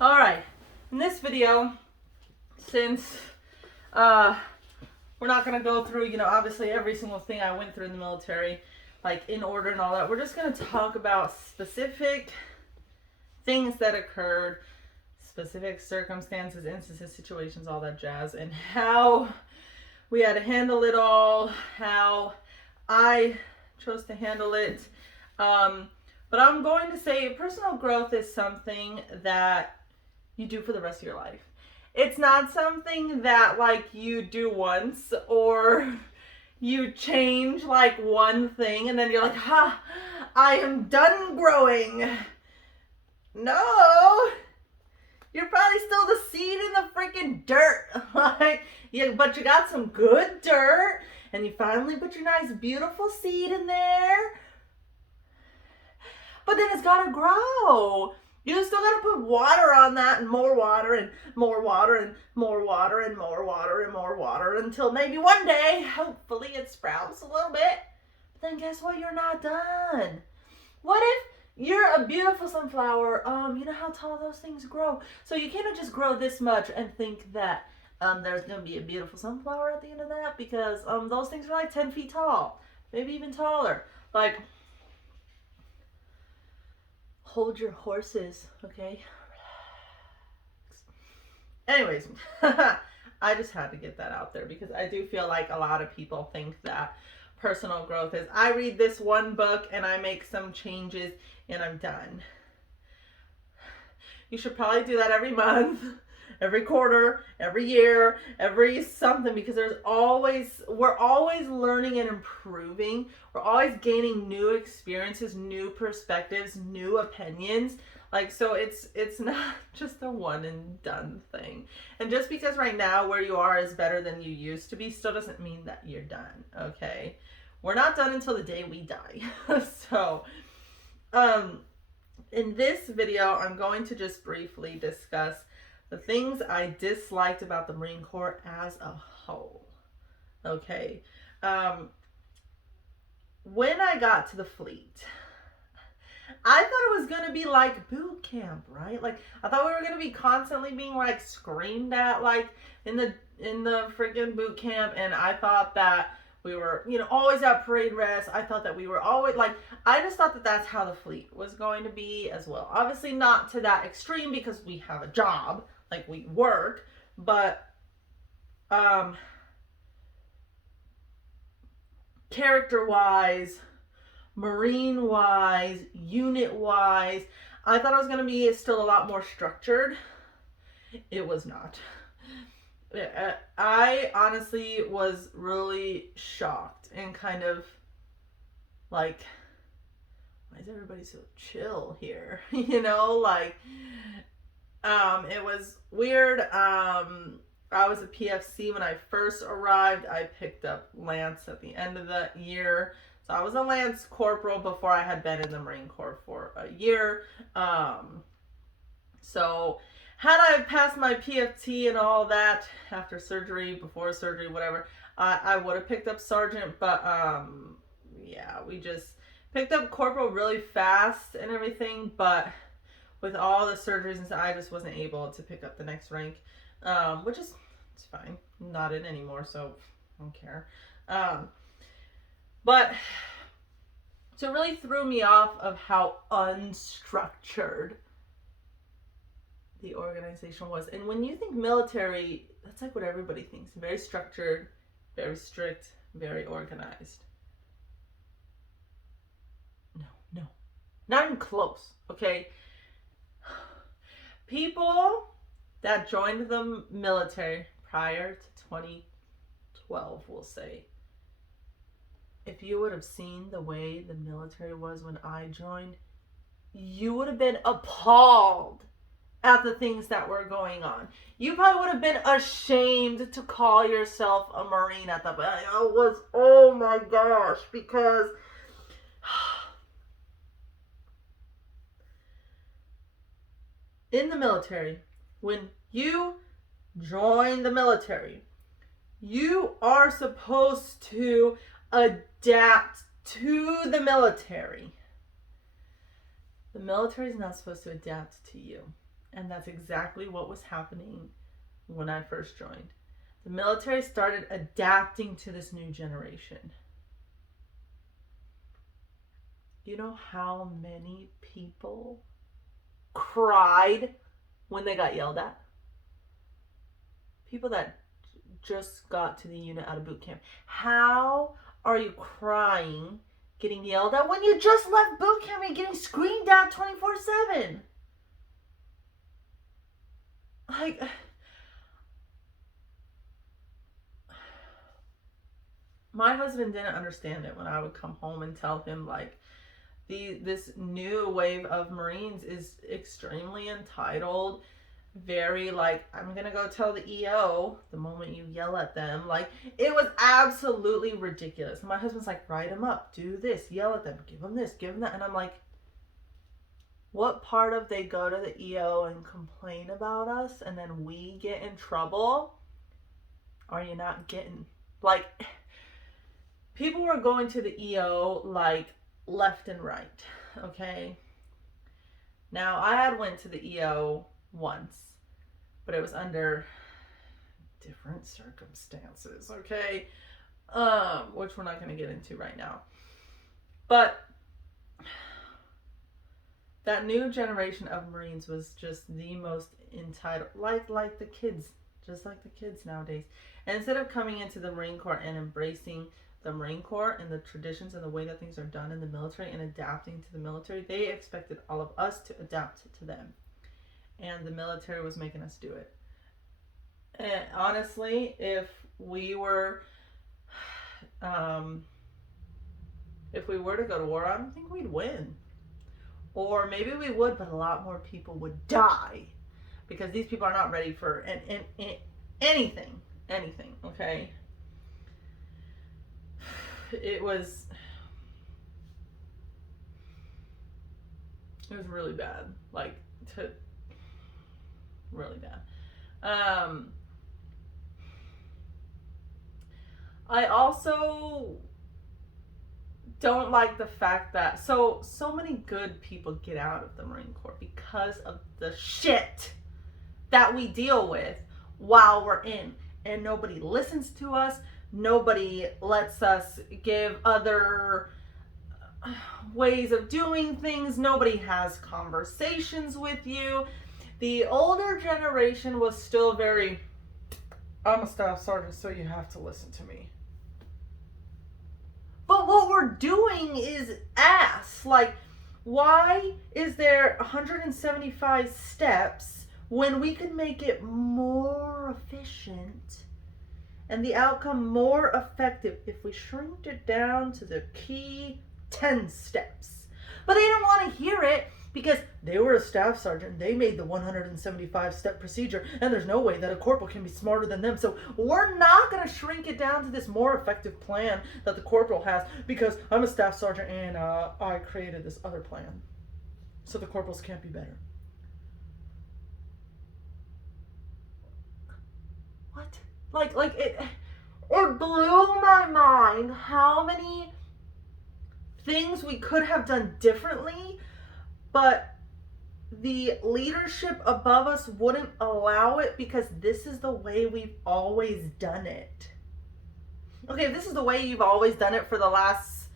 All right, in this video, since we're not gonna go through, obviously every single thing I went through in the military, like in order and all that. We're just gonna talk about specific things that occurred, specific circumstances, instances, situations, all that jazz, and how we had to handle it all, how I chose to handle it. But I'm going to say personal growth is something that you do for the rest of your life. It's not something that like you do once or you change like one thing and then you're like, I am done growing. No, you're probably still the seed in the freaking dirt. But you got some good dirt and you finally put your nice beautiful seed in there. But then it's gotta grow. You still gotta put water on that, and more water, and more water, and more water, and more water, and more water, until maybe one day, hopefully, it sprouts a little bit. But then guess what? You're not done. What if you're a beautiful sunflower? You know how tall those things grow. So you cannot just grow this much and think that there's gonna be a beautiful sunflower at the end of that, because those things are like 10 feet tall, maybe even taller. Like, hold your horses, okay? Anyways, I just had to get that out there because I do feel like a lot of people think that personal growth is, I read this one book and I make some changes and I'm done. You should probably do that every month, every quarter, every year, every something, because we're always learning and improving. We're always gaining new experiences, new perspectives, new opinions. So it's not just a one and done thing. And just because right now where you are is better than you used to be still doesn't mean that you're done, okay? We're not done until the day we die. So, in this video, I'm going to just briefly discuss the things I disliked about the Marine Corps as a whole. Okay. When I got to the fleet, I thought it was going to be like boot camp, right? Like, I thought we were going to be constantly being like screamed at, like in the freaking boot camp. And I thought that we were, always at parade rest. I thought that we were always I just thought that that's how the fleet was going to be as well. Obviously not to that extreme because we have a job, like we work, but character-wise, Marine-wise, unit-wise, I thought it was going to be still a lot more structured. It was not. I honestly was really shocked and kind of like, why is everybody so chill here? It was weird. I was a PFC when I first arrived. I picked up Lance at the end of the year. So I was a Lance Corporal before I had been in the Marine Corps for a year. So had I passed my PFT and all that after surgery, before surgery, whatever, I would have picked up Sergeant. But yeah, we just picked up Corporal really fast and everything. But with all the surgeries and stuff, I just wasn't able to pick up the next rank, which is, it's fine. I'm not in anymore, so I don't care. But so it really threw me off of how unstructured the organization was. And when you think military, that's like what everybody thinks. Very structured, very strict, very organized. No. Not even close, okay? People that joined the military prior to 2012, we'll say, if you would have seen the way the military was when I joined, you would have been appalled at the things that were going on. You probably would have been ashamed to call yourself a Marine at the time. It was, oh my gosh, because in the military, when you join the military, you are supposed to adapt to the military. The military is not supposed to adapt to you. And that's exactly what was happening when I first joined. The military started adapting to this new generation. You know how many people cried when they got yelled at? People that just got to the unit out of boot camp. How are you crying, getting yelled at when you just left boot camp and getting screamed at 24/7? Like, my husband didn't understand it when I would come home and tell him, like, this new wave of Marines is extremely entitled, very like, I'm gonna go tell the EO the moment you yell at them. Like, it was absolutely ridiculous. And my husband's like, write them up, do this, yell at them, give them this, give them that. And I'm like, what part of they go to the EO and complain about us and then we get in trouble are you not getting? Like, people were going to the EO like left and right, okay? Now, I had went to the EO once, but it was under different circumstances, okay? Which we're not going to get into right now. But that new generation of Marines was just the most entitled, like the kids, just like the kids nowadays. And instead of coming into the Marine Corps and embracing the Marine Corps and the traditions and the way that things are done in the military and adapting to the military, they expected all of us to adapt to them. And the military was making us do it. And honestly, if we were to go to war, I don't think we'd win. Or maybe we would, but a lot more people would die because these people are not ready for anything, okay? It was really bad, like, really bad. I also don't like the fact that so many good people get out of the Marine Corps because of the shit that we deal with while we're in, and nobody listens to us. Nobody lets us give other ways of doing things. Nobody has conversations with you. The older generation was still very, I'm a staff sergeant, so you have to listen to me. But what we're doing is ass. Like, why is there 175 steps when we could make it more efficient and the outcome more effective if we shrinked it down to the key 10 steps? But they don't want to hear it because they were a staff sergeant. They made the 175 step procedure, and there's no way that a corporal can be smarter than them. So we're not going to shrink it down to this more effective plan that the corporal has because I'm a staff sergeant and I created this other plan. So the corporals can't be better. What? Like it blew my mind how many things we could have done differently, but the leadership above us wouldn't allow it because this is the way we've always done it. Okay, if this is the way you've always done it for the last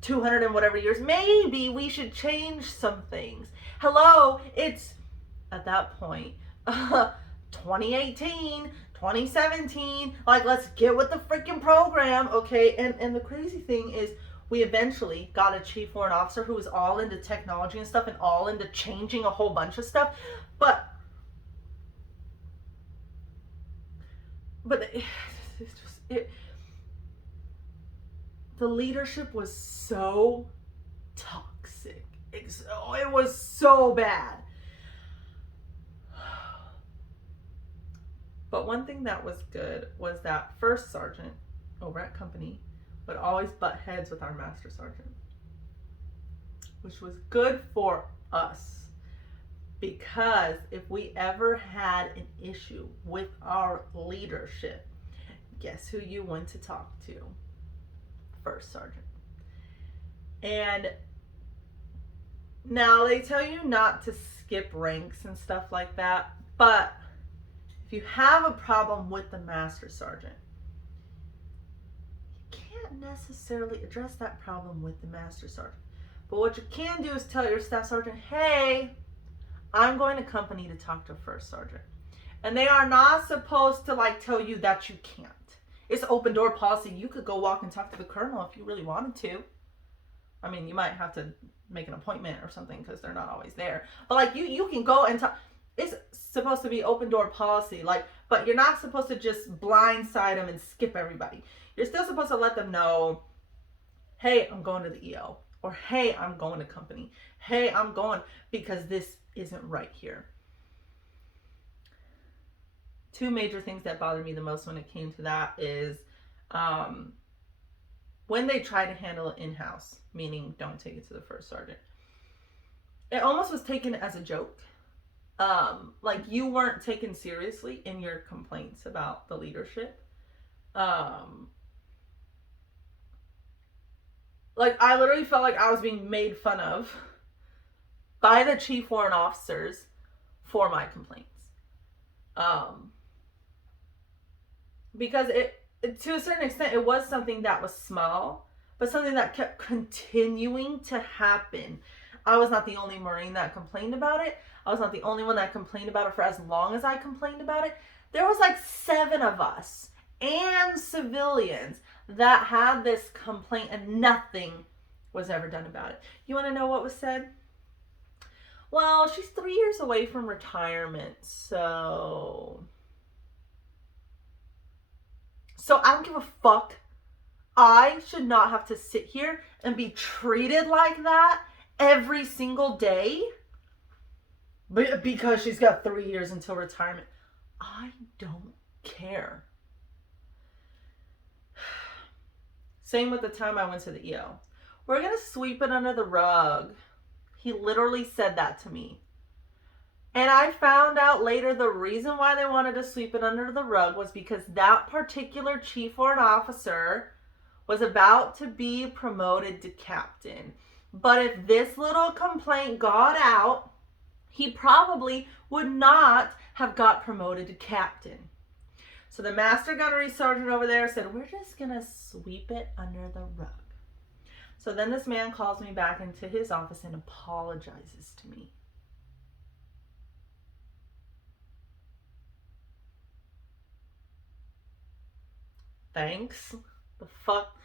200 and whatever years, maybe we should change some things. Hello, it's at that point 2018, 2017, like, let's get with the freaking program, okay? And the crazy thing is, we eventually got a chief warrant officer who was all into technology and stuff and all into changing a whole bunch of stuff. But the leadership was so toxic. It was so bad. But one thing that was good was that first sergeant over at company would always butt heads with our master sergeant, which was good for us because if we ever had an issue with our leadership, guess who you went to talk to? First sergeant. And Now, they tell you not to skip ranks and stuff like that, but if you have a problem with the master sergeant, you can't necessarily address that problem with the master sergeant. But what you can do is tell your staff sergeant, hey, I'm going to company to talk to first sergeant. And they are not supposed to like tell you that you can't. It's open door policy. You could go walk and talk to the colonel if you really wanted to. I mean, you might have to make an appointment or something because they're not always there. But like you can go and talk. It's supposed to be open door policy. Like, but you're not supposed to just blindside them and skip everybody. You're still supposed to let them know, hey, I'm going to the EO. Or, hey, I'm going to company. Hey, I'm going because this isn't right here. Two major things that bothered me the most when it came to that is when they try to handle it in-house, meaning don't take it to the first sergeant. It almost was taken as a joke. Like you weren't taken seriously in your complaints about the leadership. Like I literally felt like I was being made fun of by the chief warrant officers for my complaints. Because it to a certain extent, it was something that was small, but something that kept continuing to happen. I was not the only Marine that complained about it. I was not the only one that complained about it for as long as I complained about it. There was like 7 of us and civilians that had this complaint and nothing was ever done about it. You want to know what was said? Well, she's 3 years away from retirement, so I don't give a fuck. I should not have to sit here and be treated like that every single day because she's got 3 years until retirement. I don't care. Same with the time I went to the EO. We're going to sweep it under the rug. He literally said that to me. And I found out later the reason why they wanted to sweep it under the rug was because that particular chief warrant officer was about to be promoted to captain. But if this little complaint got out, he probably would not have got promoted to captain. So the master gunnery sergeant over there said, we're just going to sweep it under the rug. So then this man calls me back into his office and apologizes to me. Thanks. The fuck?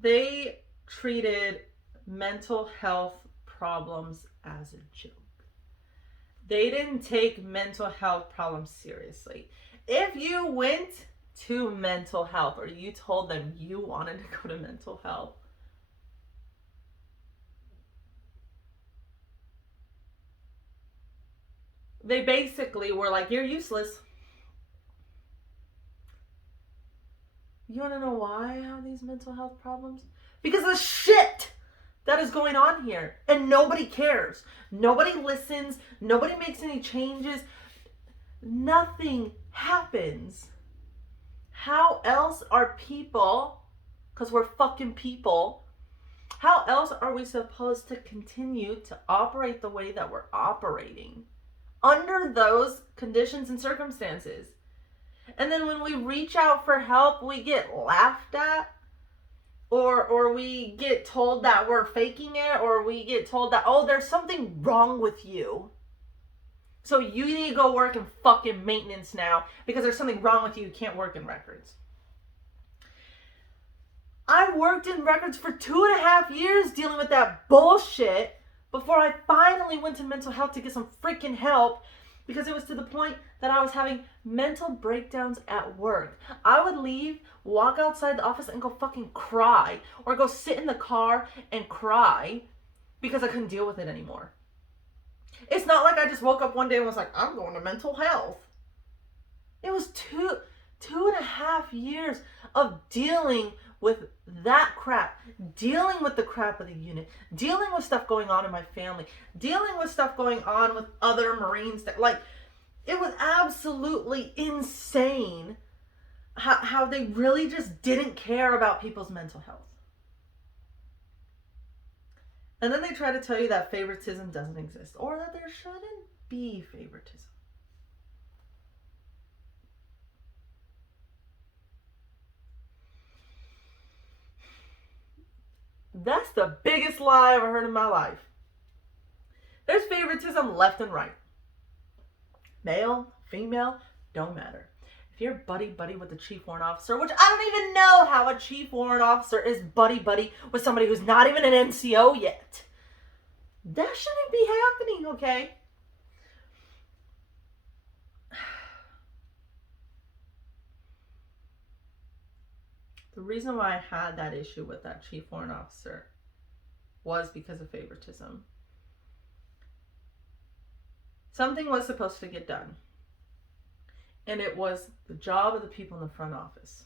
They treated mental health problems as a joke. They didn't take mental health problems seriously. If you went to mental health or you told them you wanted to go to mental health, they basically were like, you're useless. You want to know why I have these mental health problems? Because of the shit that is going on here. And nobody cares. Nobody listens. Nobody makes any changes. Nothing happens. How else are people, because we're fucking people, how else are we supposed to continue to operate the way that we're operating under those conditions and circumstances? And then when we reach out for help, we get laughed at, or we get told that we're faking it, or we get told that, oh, there's something wrong with you, so you need to go work in fucking maintenance now because there's something wrong with you. You can't work in records. I worked in records for 2.5 years dealing with that bullshit before I finally went to mental health to get some freaking help, because it was to the point that I was having mental breakdowns at work. I would leave, walk outside the office and go fucking cry, or go sit in the car and cry because I couldn't deal with it anymore. It's not like I just woke up one day and was like, I'm going to mental health. It was 2.5 years of dealing with that crap, dealing with the crap of the unit, dealing with stuff going on in my family, dealing with stuff going on with other Marines that, like, it was absolutely insane how they really just didn't care about people's mental health. And then they try to tell you that favoritism doesn't exist or that there shouldn't be favoritism. That's the biggest lie I've ever heard in my life. There's favoritism left and right. Male, female, don't matter. If you're buddy-buddy with the chief warrant officer, which I don't even know how a chief warrant officer is buddy-buddy with somebody who's not even an NCO yet. That shouldn't be happening, okay? The reason why I had that issue with that chief warrant officer was because of favoritism. Something was supposed to get done. And it was the job of the people in the front office.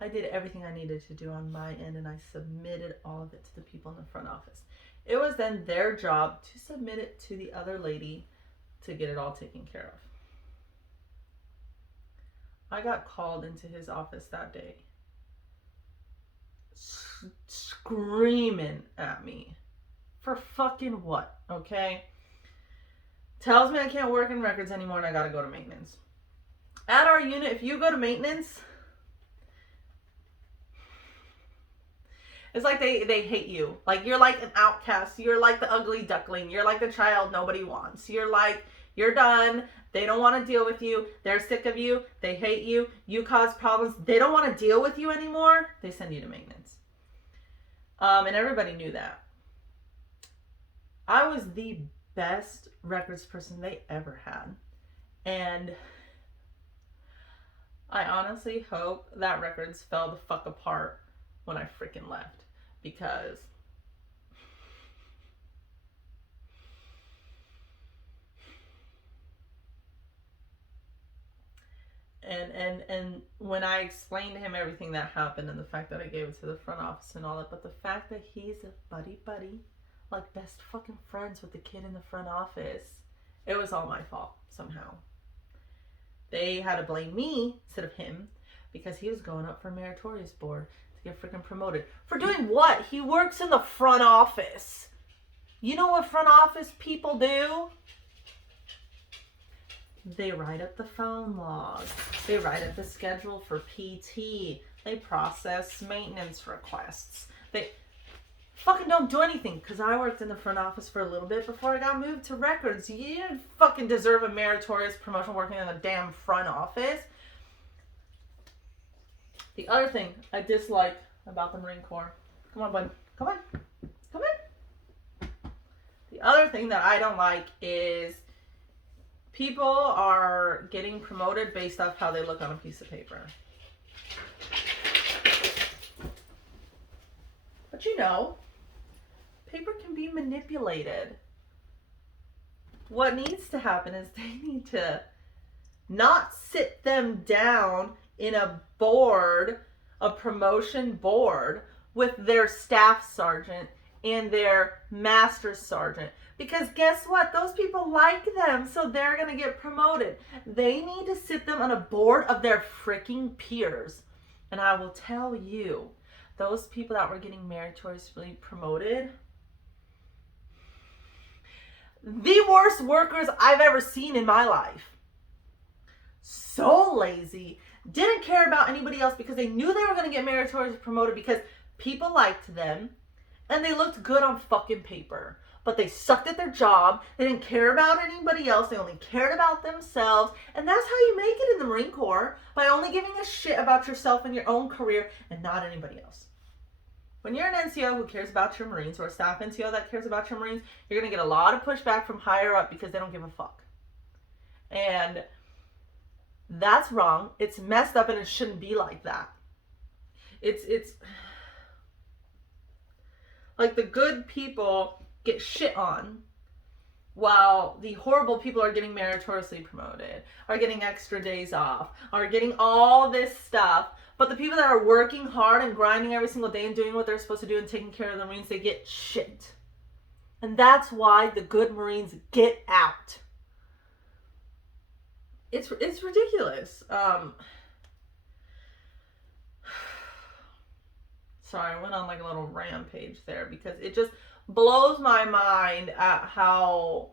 I did everything I needed to do on my end, and I submitted all of it to the people in the front office. It was then their job to submit it to the other lady to get it all taken care of. I got called into his office that day, screaming at me. For fucking what, okay? Tells me I can't work in records anymore and I gotta go to maintenance. At our unit, if you go to maintenance, it's like they hate you. Like you're like an outcast. You're like the ugly duckling. You're like the child nobody wants. You're like, you're done. They don't want to deal with you. They're sick of you. They hate you. You cause problems. They don't want to deal with you anymore. They send you to maintenance. And everybody knew that. I was the best records person they ever had. And I honestly hope that records fell the fuck apart when I freaking left. Because and when I explained to him everything that happened and the fact that I gave it to the front office and all that, but the fact that he's a buddy, like best fucking friends with the kid in the front office, it was all my fault somehow. They had to blame me instead of him because he was going up for meritorious board to get freaking promoted. For doing what? He works in the front office. You know what front office people do? They write up the phone log. They write up the schedule for PT. They process maintenance requests. They fucking don't do anything because I worked in the front office for a little bit before I got moved to records. You didn't fucking deserve a meritorious promotion working in the damn front office. The other thing I dislike about the Marine Corps. Come on, bud. Come on. Come on. The other thing that I don't like is people are getting promoted based off how they look on a piece of paper. But you know, paper can be manipulated. What needs to happen is they need to not sit them down in a board, a promotion board, with their staff sergeant and their master sergeant. Because guess what? Those people like them, so they're going to get promoted. They need to sit them on a board of their freaking peers. And I will tell you, those people that were getting meritoriously promoted, the worst workers I've ever seen in my life. So lazy. Didn't care about anybody else because they knew they were going to get meritoriously promoted because people liked them and they looked good on fucking paper. But they sucked at their job. They didn't care about anybody else. They only cared about themselves. And that's how you make it in the Marine Corps, by only giving a shit about yourself and your own career and not anybody else. When you're an NCO who cares about your Marines, or a staff NCO that cares about your Marines, you're going to get a lot of pushback from higher up because they don't give a fuck. And that's wrong. It's messed up and it shouldn't be like that. It's like the good people get shit on while the horrible people are getting meritoriously promoted, are getting extra days off, are getting all this stuff. But the people that are working hard and grinding every single day and doing what they're supposed to do and taking care of the Marines, they get shit. And that's why the good Marines get out. it's ridiculous. Sorry, I went on like a little rampage there because it just blows my mind at how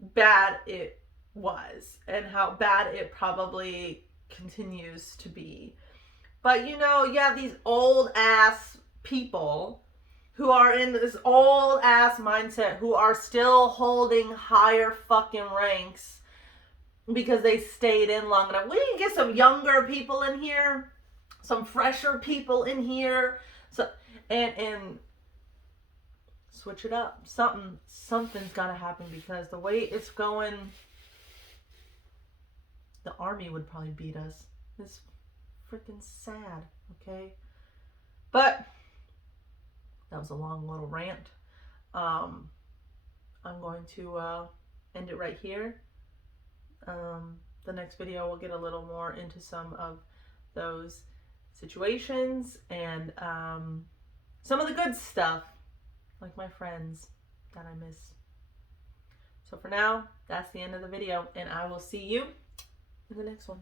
bad it was and how bad it probably continues to be. But you know, you have these old ass people who are in this old ass mindset who are still holding higher fucking ranks because they stayed in long enough. We need to get some younger people in here, some fresher people in here, so and switch it up. Something's got to happen because the way it's going, the army would probably beat us. It's freaking sad, okay? But that was a long little rant. I'm going to end it right here. The next video we'll get a little more into some of those situations and some of the good stuff, like my friends that I miss. So for now, that's the end of the video, and I will see you in the next one.